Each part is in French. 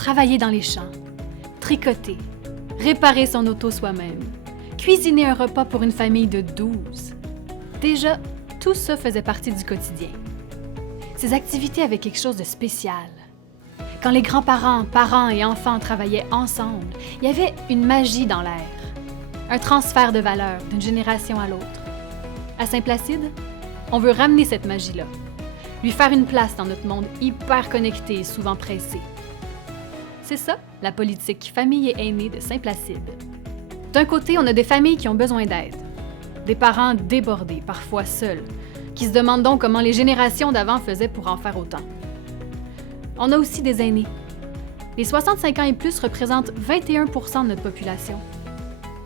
travailler dans les champs, tricoter, réparer son auto soi-même, cuisiner un repas pour une famille de 12. Déjà, tout ça faisait partie du quotidien. Ces activités avaient quelque chose de spécial. Quand les grands-parents, parents et enfants travaillaient ensemble, il y avait une magie dans l'air. Un transfert de valeur d'une génération à l'autre. À Saint-Placide, on veut ramener cette magie-là, lui faire une place dans notre monde hyper connecté et souvent pressé. C'est ça, la politique famille et aînés de Saint-Placide. D'un côté, on a des familles qui ont besoin d'aide. Des parents débordés, parfois seuls, qui se demandent donc comment les générations d'avant faisaient pour en faire autant. On a aussi des aînés. Les 65 ans et plus représentent 21 % de notre population.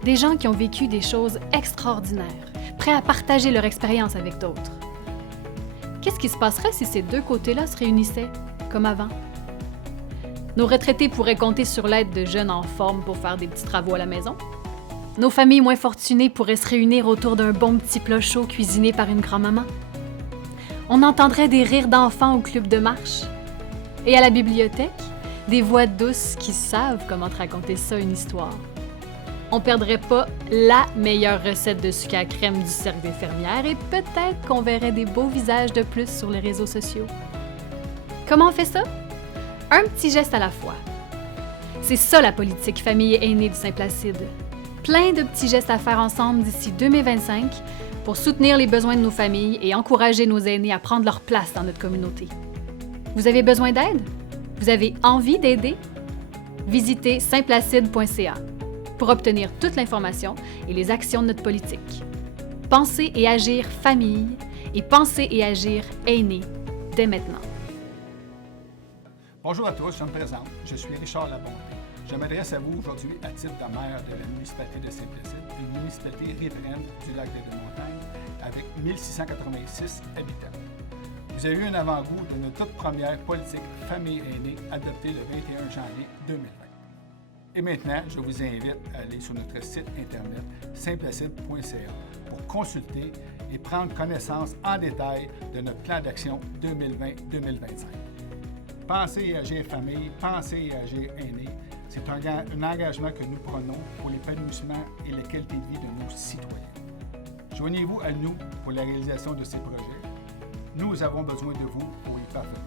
Des gens qui ont vécu des choses extraordinaires, prêts à partager leur expérience avec d'autres. Qu'est-ce qui se passerait si ces deux côtés-là se réunissaient, comme avant? Nos retraités pourraient compter sur l'aide de jeunes en forme pour faire des petits travaux à la maison. Nos familles moins fortunées pourraient se réunir autour d'un bon petit plat chaud cuisiné par une grand-maman. On entendrait des rires d'enfants au club de marche. Et à la bibliothèque, des voix douces qui savent comment te raconter ça une histoire. On perdrait pas la meilleure recette de sucre à crème du cercle des fermières et peut-être qu'on verrait des beaux visages de plus sur les réseaux sociaux. Comment on fait ça? Un petit geste à la fois. C'est ça la politique famille et aînés du Saint-Placide. Plein de petits gestes à faire ensemble d'ici 2025 pour soutenir les besoins de nos familles et encourager nos aînés à prendre leur place dans notre communauté. Vous avez besoin d'aide? Vous avez envie d'aider? Visitez saintplacide.ca pour obtenir toute l'information et les actions de notre politique. Pensez et agir famille et pensez et agir aînés dès maintenant. Bonjour à tous, je me présente. Je suis Richard Labonté. Je m'adresse à vous aujourd'hui à titre de maire de la municipalité de Saint-Placide, une municipalité riveraine du lac des Deux-Montagnes avec 1686 habitants. Vous avez eu un avant-goût de notre toute première politique famille aînée adoptée le 21 janvier 2020. Et maintenant, je vous invite à aller sur notre site internet saintplacide.ca pour consulter et prendre connaissance en détail de notre plan d'action 2020-2025. Pensez et agir famille, pensez et agir aînés, c'est un engagement que nous prenons pour l'épanouissement et la qualité de vie de nos citoyens. Joignez-vous à nous pour la réalisation de ces projets. Nous avons besoin de vous pour y parvenir.